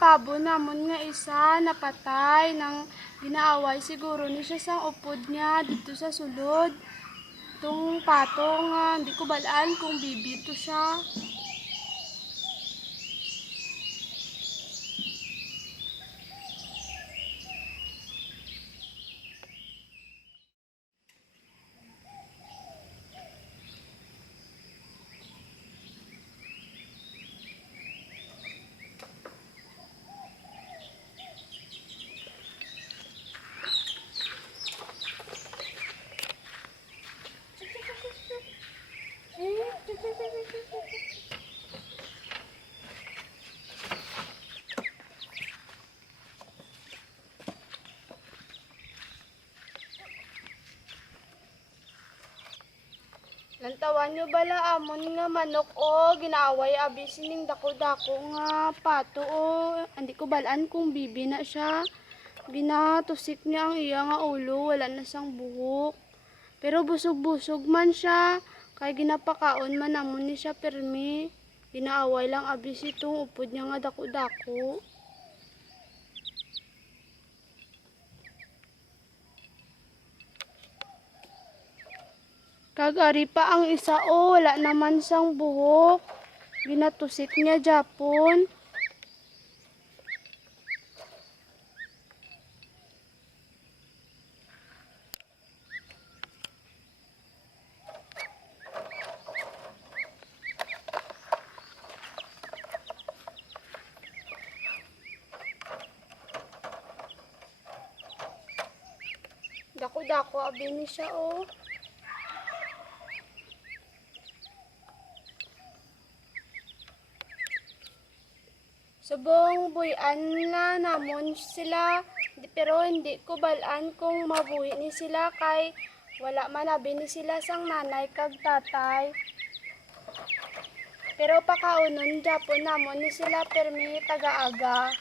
pabo namon nga isa napatay nang ginaaway siguro ni siya sang upod niya dito sa sulod. Itong pato nga, hindi ko balaan kung bibito siya. Lantawan nyo bala amon nga manok o ginaaway abi sining dako-dako nga pato o hindi ko balaan kung bibi na siya. Ginatusik niya ang iya nga ulo, wala na sang buhok. Pero busog-busog man siya, kay ginapakaon man amon ni siya permi. Ginaaway lang abi sitong upod niya nga dako-dako. Kagari pa ang isa o, wala naman sang buhok. Ginatusik niya Japon. Dako-dako abi ni siya o. Subong buyan na namon sila, pero hindi ko balaan kung mabuhi ni sila kay wala man abi ni sila sang nanay kag tatay. Pero pakaunon Japon namon ni sila permi taga-aga.